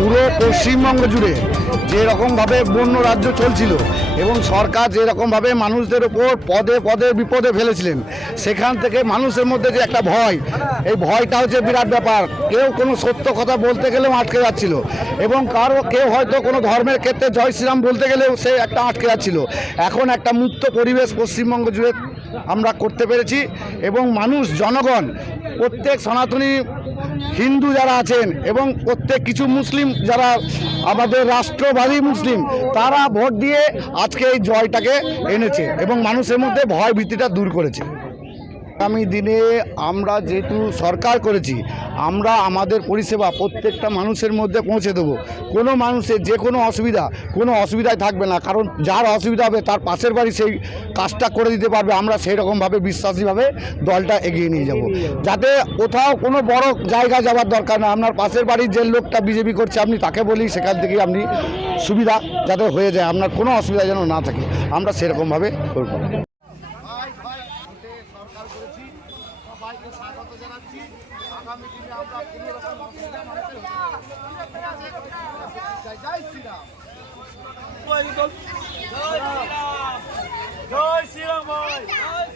পুরো পশ্চিমবঙ্গ জুড়ে যেরকমভাবে বন্য রাজ্য চলছিল এবং সরকার যেরকমভাবে মানুষদের ওপর পদে পদে বিপদে ফেলেছিলেন, সেখান থেকে মানুষের মধ্যে যে একটা ভয়, এই ভয়টা হচ্ছে বিরাট ব্যাপার। কেউ কোনো সত্য কথা বলতে গেলেও আটকে যাচ্ছিল এবং কেউ হয়তো কোনো ধর্মের ক্ষেত্রে জয় শ্রীরাম বলতে গেলেও সে একটা আটকে যাচ্ছিল। এখন একটা মুক্ত পরিবেশ পশ্চিমবঙ্গ জুড়ে আমরা করতে পেরেছি এবং মানুষ, জনগণ, প্রত্যেক সনাতনী হিন্দু যারা আছেন এবং প্রত্যেক কিছু মুসলিম যারা আমাদের রাষ্ট্রবাদী মুসলিম, তারা ভোট দিয়ে আজকে এই জয়টাকে এনেছে এবং মানুষের মধ্যে ভয় ভীতিটা দূর করেছে। আগামী দিনে আমরা যেহেতু সরকার করেছি, আমরা আমাদের পরিষেবা প্রত্যেকটা মানুষের মধ্যে পৌঁছে দেবো। কোনো মানুষের যে কোনো অসুবিধায় থাকবে না, কারণ যার অসুবিধা হবে তার পাশের বাড়ি সেই কাজটা করে দিতে পারবে। আমরা সেই রকমভাবে বিশ্বাসীভাবে দলটা এগিয়ে নিয়ে যাব, যাতে কোথাও কোনো বড় জায়গা যাওয়ার দরকার না। আপনার পাশের বাড়ির যে লোকটা বিজেপি করছে আপনি তাকে বলি, সেখান থেকে আপনি সুবিধা যাতে হয়ে যায়, আপনার কোনো অসুবিধা যেন না থাকে, আমরা সেরকমভাবে করব। সবাইকে স্বাগত জানাচ্ছি। আগামী দিনে আমরা কোনো রকম অসুবিধা মানুষের জয় শ্রীরাম, জয় শ্রীরাম, জয়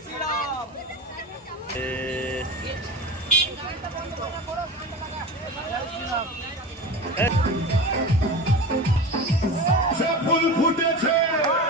শ্রীরাম। ফুল ফুটেছে ভাই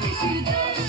কৃষির দোষ